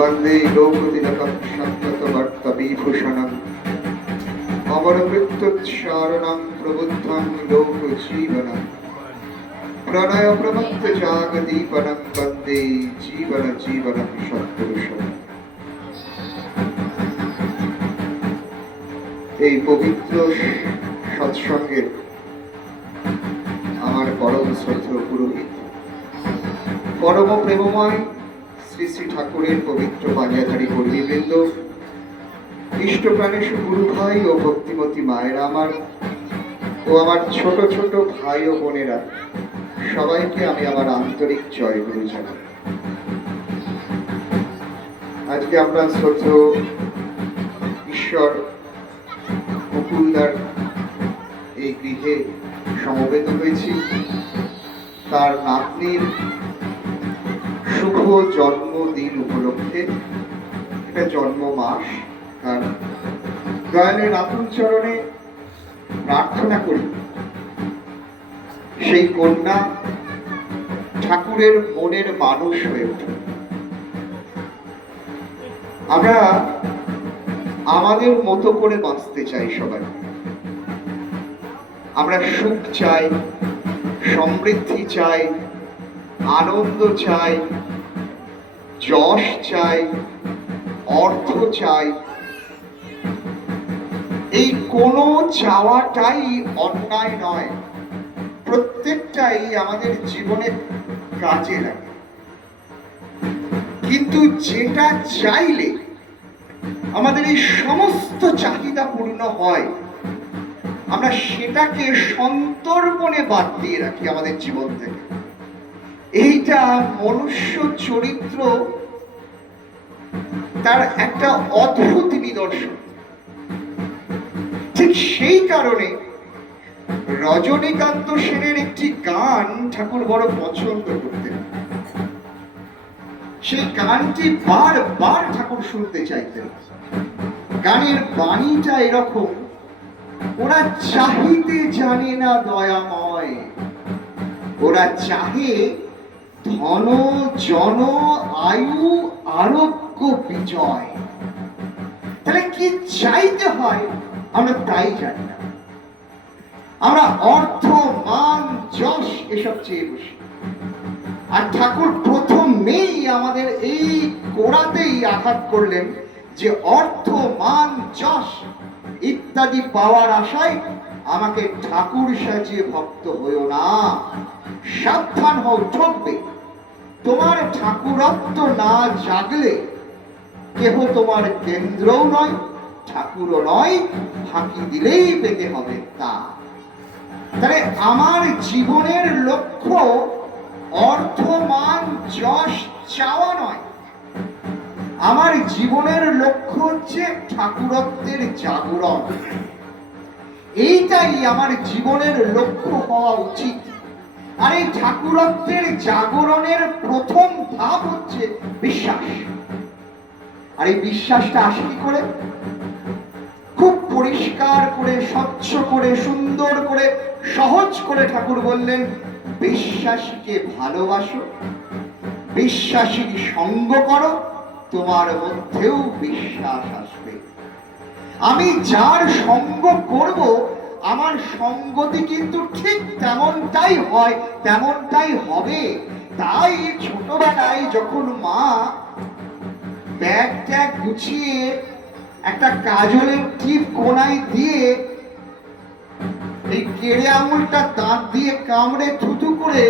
वंदे लोकतिलकं सन्ततवर्तविभूषणम् अमरमृत्युच्चारणं प्रबुद्धं लोकजीवनम् प्रणयप्रमत्तजागदीपनं वन्दे जीवन जीवनं सत्पुरुषम्। এই পবিত্র সৎসঙ্গের আমার পরম শ্রদ্ধেয় পুরোহিত পরম প্রেমময় শ্রী শ্রী ঠাকুরের পবিত্র পাঞ্জাধারী কর্মীবৃন্দ, ইষ্টপ্রাণেশু গুরু ভাই ও ভক্তিমতী মায়েরা আমার ও আমার ছোট ছোট ভাই ও বোনেরা, সবাইকে আমি আমার আন্তরিক জয়গুরু জানাই। আজকে আমরা শ্রদ্ধেয় ঈশ্বর মুকুলদার এই গৃহে সমবেত হয়েছি তার নাতনির শুভ জন্মদিন উপলক্ষে। এটা জন্ম মাস। তার দয়ালের আতুল চরণে প্রার্থনা করি সেই কন্যা ঠাকুরের মনের মানুষ হয়ে ওঠে। আমরা আমাদের মতো করে বাঁচতে চাই সবাই। আমরা সুখ চাই, সমৃদ্ধি চাই, আনন্দ চাই, যশ চাই, অর্থ চাই। এই কোনো চাওয়াটাই অন্যায় নয়, প্রত্যেকটাই আমাদের জীবনে কাজে লাগে। কিন্তু যেটা চাইলে আমাদের এই সমস্ত চাহিদা পূর্ণ হয়, আমরা সেটাকে সন্তর্পণে বাদ দিয়ে রাখি আমাদের জীবন থেকে। এইটা মনুষ্য চরিত্র তার একটা অদ্ভুত নিদর্শন। ঠিক সেই কারণে রজনীকান্ত সেনের একটি গান ঠাকুর বড় পছন্দ করতেন। সেই গানটি বারবার ঠাকুর শুনতে চাইতেন। গানের বাণীটা এরকম: ওরা চাহিতে জানে না দয়াময়, ওরা চাহে ধন জন আয়ু আরোগ্য বিজয়। তাহলে কি চাইতে হয় আমরা তাই জানি না। আমরা অর্থ, মান, যশ এসব চেয়ে বসি। আর ঠাকুর প্রথমেই আমাদের এই গোড়াতেই আঘাত করলেন যে অর্থ, মান, যশ ইত্যাদি পাওয়ার আশায় আমাকে ঠাকুর সাজিয়ে ভক্ত হইও না, সাবধান হও, ঠকবে। তোমার ঠাকুরত্ব না জাগলে কেহ তোমার কেন্দ্রও নয়, ঠাকুরও নয়, ফাঁকি দিলেই পেতে হবে তা। তাহলে আমার জীবনের লক্ষ্য অর্থ, মান, যশ চাওয়া নয়। আমার জীবনের লক্ষ্য হচ্ছে ঠাকুরত্বের জাগরণ। এইটাই আমার জীবনের লক্ষ্য হওয়া উচিত। আর এই ঠাকুরত্বের জাগরণের প্রথম ধাপ হচ্ছে বিশ্বাস। আর এই বিশ্বাসটা আসে কি করে? খুব পরিষ্কার করে, স্বচ্ছ করে, সুন্দর করে, সহজ করে ঠাকুর বললেন, বিশ্বাসীকে ভালোবাসো, বিশ্বাসীর সঙ্গ করো, তোমার মধ্যেও বিশ্বাস আসবে। আমি যার সঙ্গ করব, আমার সঙ্গতি কিন্তু ঠিক তেমনটাই হয়, তেমনটাই হবে। তাই ছোটবেলায় যখন মা ব্যাগ ট্যাগ গুছিয়ে একটা কাজলের টিপ কোনায় দিয়ে এই কেড়ে আঙুলটা দাঁত দিয়ে কামড়ে থুতু করে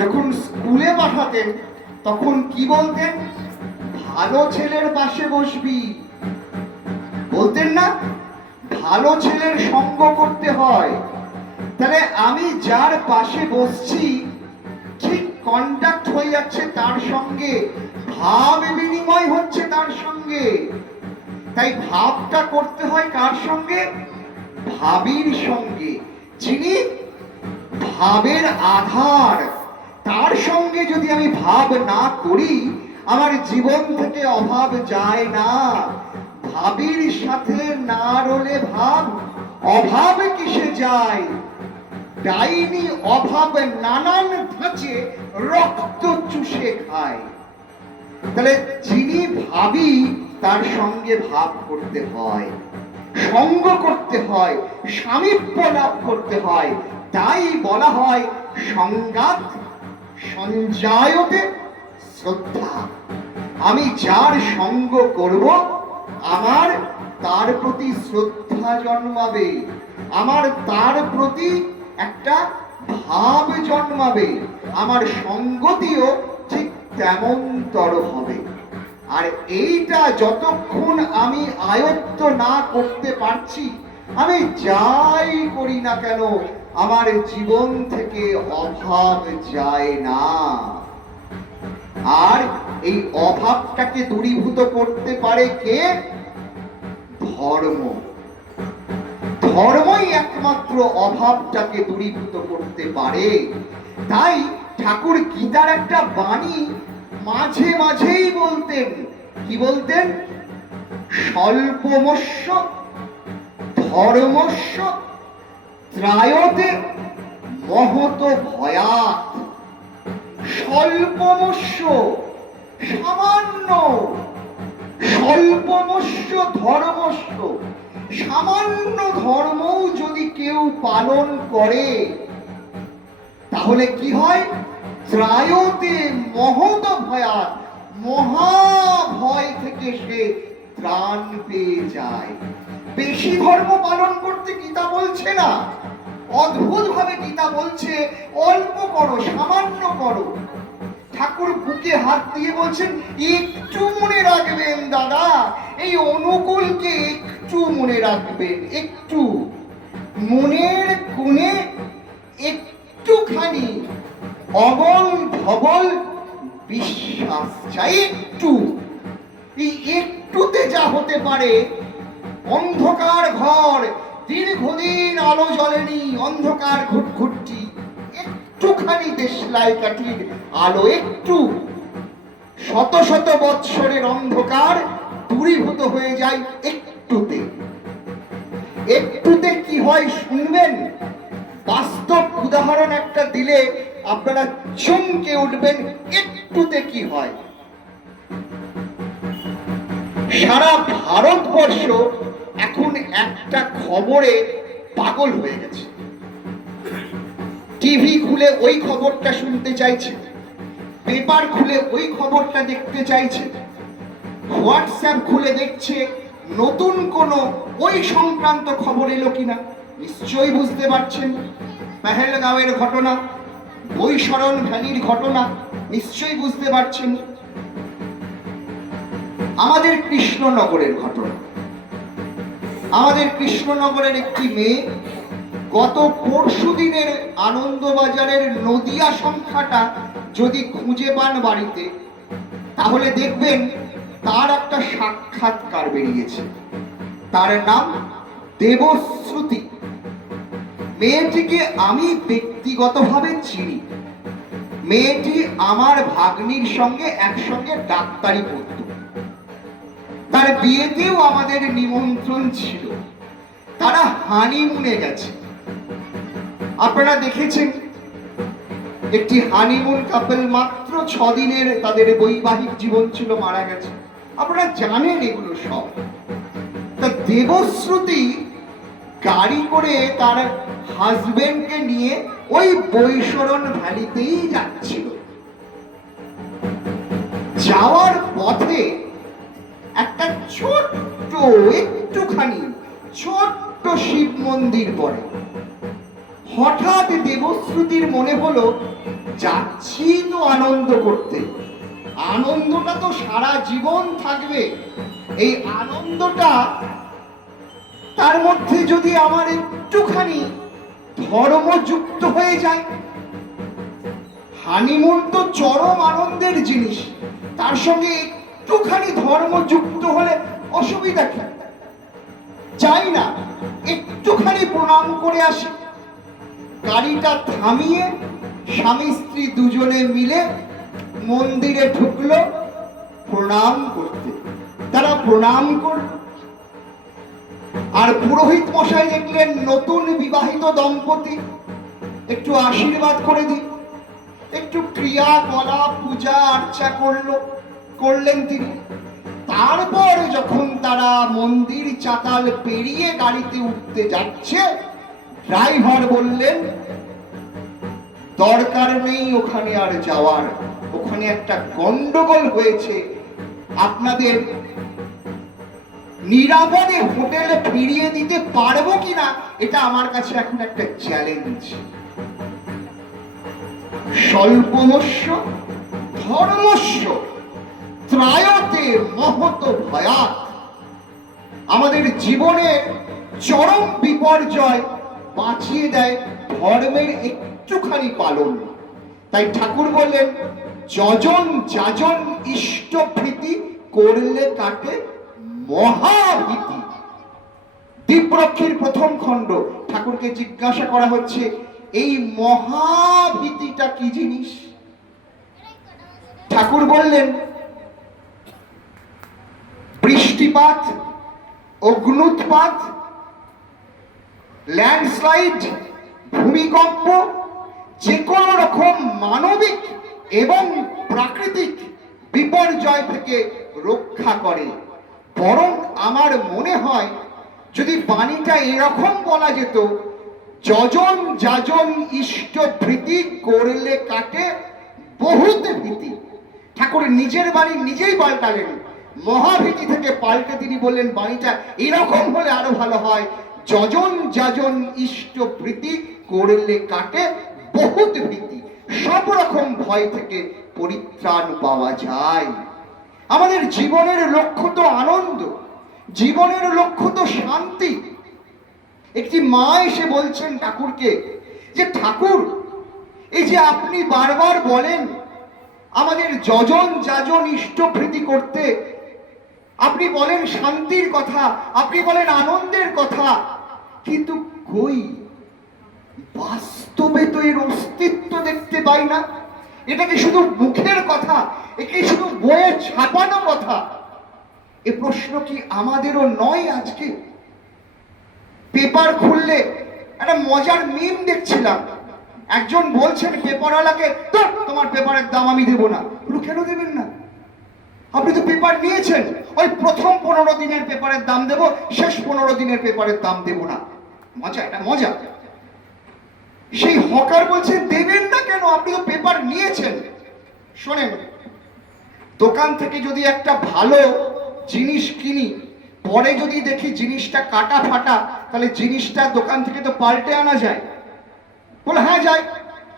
যখন স্কুলে পাঠাতেন, তখন কি বলতেন? ভালো ছেলের পাশে বসবি। বলতেন না? ভালো ছেলের সঙ্গ করতে হয়। তাহলে আমি যার পাশে বসছি ঠিক কন্টাক্ট হয়ে যাচ্ছে তার সঙ্গে, ভাব বিনিময় হচ্ছে তার সঙ্গে। তাই ভাবটা করতে হয় কার সঙ্গে? ভাবীর সঙ্গে, যিনি ভাবের আধার। তার সঙ্গে যদি আমি ভাব না করি, আমার জীবন থেকে অভাব যায় না। ভাবীর সাথে না রলে ভাব, অভাব কিসে যায়? ডাইনি অভাব নানান ধাঁচে রক্ত চুষে খায়। তাহলে যিনি ভাবি তার সঙ্গে ভাব করতে হয়, সঙ্গ করতে হয়, সামীপ্য লাভ করতে হয়। তাই বলা হয় সঙ্গাত সঞ্জায়তে শ্রদ্ধা। আমি যার সঙ্গ করব আমার তার প্রতি শ্রদ্ধা জন্মাবে, আমার তার প্রতি একটা ভাব জন্মাবে, আমার সঙ্গতিও ঠিক তেমনতর হবে। আর এইটা যতক্ষণ আমি আয়ত্ত না করতে পারছি, আমি যাই করি না কেন আমার জীবন থেকে অভাব যায় না। আর এই অভাবটাকে দূরীভূত করতে পারে কে? ধর্ম। ধর্মই একমাত্র অভাবটাকে দূরীভূত করতে পারে। তাই ঠাকুর গীতার একটা বাণী মাঝে মাঝেই বলতেন। কি বলতেন? স্বল্পমস্য ধর্মস্য ত্রায়তে মহত ভয়াৎ। স্বল্পমস্য সামান্য, স্বল্পমস্য ধর্মস্য সামান্য ধর্মও যদি কেউ পালন করে তাহলে কি হয়? ত্রায়তে মহত ভয়াৎ, মহাভয় থেকে সে ত্রাণ পেয়ে যায়। বেশি ধর্ম পালন করতে গীতা বলছে না, অদ্ভুত ভাবে গীতা বলছে অল্প করো, সামান্য করো। ঠাকুর বুকে হাত দিয়ে বলছেন একটু মনে রাখবেন দাদা, এই অনুকূলকে একটু মনে রাখবেন, একটু মনের কোণে একটুখানি অবল ধবল বিশ্বাস চাই। একটু, এই একটুতে যা হতে পারে, অন্ধকার ঘর দীর্ঘদিন আলো জ্বলেনি, অন্ধকার ঘুটঘুটটি, একটুখানি দেশলাই কাঠির আলো, একটু শত শত বৎসরের অন্ধকার দূরীভূত হয়ে যায় একটুতে। একটুতে কি হয় শুনবেন? বাস্তব উদাহরণ একটা দিলে আপনারা চমকে উঠবেন। একটুতে কি হয়? সারা ভারতবর্ষ এখন একটা খবরে পাগল হয়ে গেছে। টিভি খুলে ওই খবরটা শুনতে চাইছে, পেপার খুলে ওই খবরটা দেখতে চাইছে, হোয়াটসঅ্যাপ খুলে দেখছে নতুন কোনো ওই সংক্রান্ত খবর এলো কিনা। নিশ্চয়ই বুঝতে পারছেন পেহেলগাঁওয়ের ঘটনা, বৈশরণ ভ্যালির ঘটনা, নিশ্চয়ই বুঝতে পারছেন আমাদের কৃষ্ণনগরের ঘটনা। আমাদের কৃষ্ণনগরের একটি মেয়ে গত পরশু দিনের আনন্দবাজারের নদিয়া সংখ্যাটা যদি খুঁজে পান বাড়িতে, তাহলে দেখবেন তার একটা সাক্ষাৎকার বেরিয়েছে। তার নাম দেবশ্রুতি। মেয়েটিকে আমি ব্যক্তিগতভাবে চিনি। মেয়েটি আমার ভাগ্নির সঙ্গে একসঙ্গে ডাক্তারি পড়ত। তার বিয়েতেও আমাদের নিমন্ত্রণ ছিল। তারা হানিমুনে গেছে। আপনারা দেখেছেন একটি হানিমুন কাপল, মাত্র 6 দিনের তাদের বৈবাহিক জীবন ছিল, মারা গেছে। আপনারা জানেন এগুলো সব। তা দেবশ্রুতি গাড়ি করে তার হাজবেন্ডকে নিয়ে ওই বৈশরণ ভ্যালিতেই যাচ্ছিল। যাওয়ার পথে একটা ছোট্ট, একটুখানি ছোট্ট শিব মন্দির পড়ে। হঠাৎ দেবশ্রুতির মনে হলো যাচ্ছি তো আনন্দ করতে, আনন্দটা তো সারা জীবন থাকবে। এই আনন্দটা তার মধ্যে যদি আমার একটুখানি ধর্ম যুক্ত হয়ে যায়। হানিমুন তো চরম আনন্দের জিনিস, তার সঙ্গে একটুখানি ধর্ম যুক্ত হলে অসুবিধা কি? চাই না একটুখানি প্রণাম করে আসি। গাড়িটা থামিয়ে স্বামী স্ত্রী দুজনে মিলে মন্দিরে ঢুকলো প্রণাম করতে। তারা প্রণাম করল। আর পুরোহিত মশাই দেখলেন নতুন বিবাহিত দম্পতি, একটু আশীর্বাদ করে দিই, একটু ক্রিয়াকলাপ পূজা আর্চা করলো, করলেন তিনি। তারপর যখন তারা মন্দির চাতাল পেরিয়ে গাড়িতে উঠতে যাচ্ছে, ড্রাইভার বললেন দরকার নেই ওখানে আর যাওয়ার, ওখানে একটা গন্ডগোল হয়েছে, আপনাদের নিরাপদে হোটেলে ফিরিয়ে দিতে পারবো কিনা এটা আমার কাছে এখন একটা চ্যালেঞ্জ। স্বল্পমস্য ধর্মস্য ত্রায়তে মহত ভয়াৎ। আমাদের জীবনে চরম বিপর্যয় বাঁচিয়ে দেয় ধর্মের একটুখানি পালন। তাই ঠাকুর বললেন যজন যাজন ইষ্টভীতি করলে কাটে মহাভীতি। দীপরক্ষীর প্রথম খণ্ড, ঠাকুরকে জিজ্ঞাসা করা হচ্ছে এই মহাভীতিটা কি জিনিস। ঠাকুর বললেন বৃষ্টিপাত, অগ্নুৎপাত, ল্যান্ডস্লাইড, ভূমিকম্প, যে কোনো রকম মানবিক এবং প্রাকৃতিক বিপর্যয় থেকে রক্ষা করে। বরং আমার মনে হয় যদি বাণীটা এরকম বলা যেত যজন যাজন ইষ্টভীতি করলে কাটে বহুত ভীতি। ঠাকুর নিজের বাণী নিজেই পাল্টালেন, মহাভীতি থেকে পাল্টে তিনি বললেন বাণীটা এরকম হলে আরো ভালো হয়, যজন যাজন ইষ্টভীতি করলে কাটে বহুত ভীতি। সব রকম ভয় থেকে পরিত্রাণ পাওয়া যায়। আমাদের জীবনের লক্ষ্য তো আনন্দ, জীবনের লক্ষ্য তো শান্তি। একটি মা এসে বলছেন ঠাকুরকে যে ঠাকুর এই যে আপনি বারবার বলেন আমাদের যজন যাজন ইষ্টভীতি করতে, আপনি বলেন শান্তির কথা, আপনি বলেন আনন্দের কথা, কিন্তু কই বাস্তবে তো এর অস্তিত্ব দেখতে পাই না। এটা কি শুধু মুখের কথা, একে শুধু বইয়ে ছাপানো কথা? এ প্রশ্ন কি আমাদেরও নয়? আজকে পেপার খুললে একটা মজার মিম দেখছিলাম, একজন বলছেন পেপারওয়ালাকে তো তোমার পেপারের দাম আমি দেবো না। কেন দেবেন না? আপনি তো পেপার নিয়েছেন, ওই প্রথম 15 দিনের পেপারের দাম দেব, শেষ 15 দিনের পেপারের দাম দেব না। মজা, এটা মজা। সেই হকার বলছে দেবেন না কেন, আপনি তো পেপার নিয়েছেন। শোনেন, দোকান থেকে যদি একটা ভালো জিনিস কিনি, পরে যদি দেখি জিনিসটা কাটা ফাটা, তাহলে জিনিসটা দোকান থেকে তো পাল্টে আনা যায়। বলে হ্যাঁ যায়।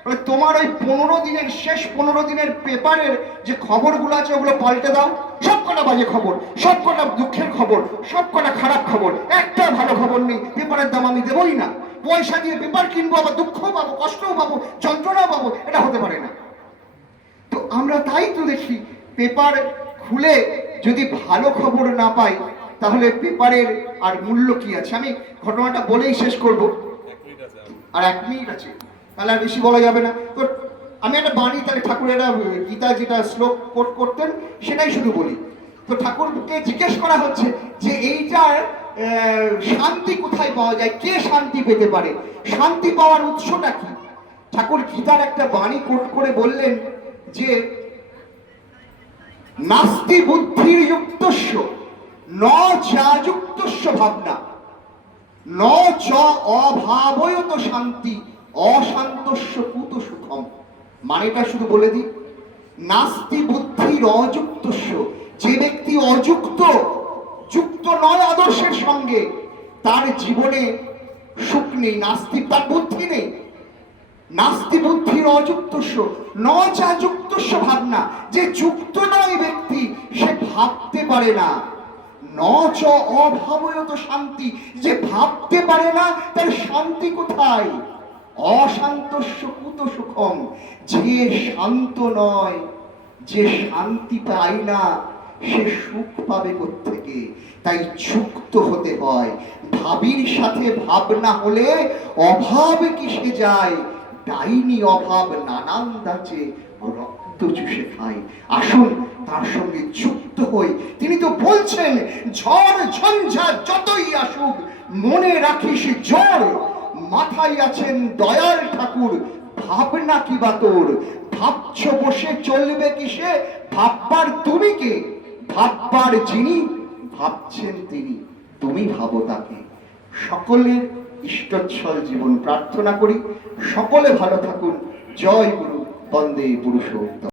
বলে তোমার ওই 15 দিনের শেষ 15 দিনের পেপারের যে খবরগুলো আছে ওগুলো পাল্টে দাও। সব কটা বাজে খবর, সব কটা দুঃখের খবর, সব কটা খারাপ খবর, একটা ভালো খবর নেই। পেপারের দাম আমি দেবই না। পয়সা দিয়ে পেপার কিনবো, আবার দুঃখও পাবো, কষ্টও পাবো, যন্ত্রণাও পাবো, এটা হতে পারে না। তো আমরা তাই তো দেখি পেপার খুলে যদি ভালো খবর না পাই তাহলে পেপারের আর মূল্য কি আছে। আমি ঘটনাটা বলেই শেষ করব, আর 1 মিনিট আছে, তাহলে আর বেশি বলা যাবে না। তো আমি একটা বাণী, তাহলে ঠাকুরের গীতা যেটা শ্লোক কোট করতেন সেটাই শুধু বলি। তো ঠাকুরকে জিজ্ঞেস করা হচ্ছে যে এইটার শান্তি কোথায় পাওয়া যায়, কে শান্তি পেতে পারে, শান্তি পাওয়ার উৎসটা কি? ঠাকুর গীতার একটা বাণী কোট করে বললেন যে নাস্তি বুদ্ধির যুক্তস্য ন চাযুক্তস্য ভাবনা ন চ অভাবয়ত শান্তি অশান্তস্য কুত সুখম। মানেটা শুধু বলে দিই, নাস্তি বুদ্ধির অযুক্তস্য, যে ব্যক্তি অযুক্ত, যুক্ত নয় আদর্শের সঙ্গে, তার জীবনে সুখ নেই, নাস্তি, তার বুদ্ধি নেই। নাস্তি বুদ্ধির অযুক্তস্য ন চাযুক্তস্য ভাবনা, যে যুক্ত নয় ব্যক্তি সে ভাবতে পারে না। ন চ অভাবয়ত শান্তি, যে ভাবতে পারে না তার শান্তি কোথায়? অশান্তস্য কুত সুখম, যে শান্ত নয়, যে শান্তি পায় না, সে সুখ পাবে কোত্থেকে? তাই যুক্ত হতে হয়। ভাবির সাথে ভাবনা হলে অভাব কিসে যায়? ডাইনি অভাব নানান দাচে রক্ত চুষে খায়। আসুন তার সঙ্গে যুক্ত হই। তিনি তো বলছেন ঝড় ঝঞ্ঝা যতই আসুক মনে রাখিস জোর, মাথায় আছেন দয়াল ঠাকুর, ভাবনা কি বা তোর? ভাবছো বসে চলবে কিসে, ভাববার তুমি কে, ভাববার যিনি ভাবছেন তিনি, তুমি ভাবো তাকে। সকলের ইষ্টচ্ছল জীবন প্রার্থনা করি, সকলে ভালো থাকুন। জয় গুরু, বন্দে পুরুষোত্তম।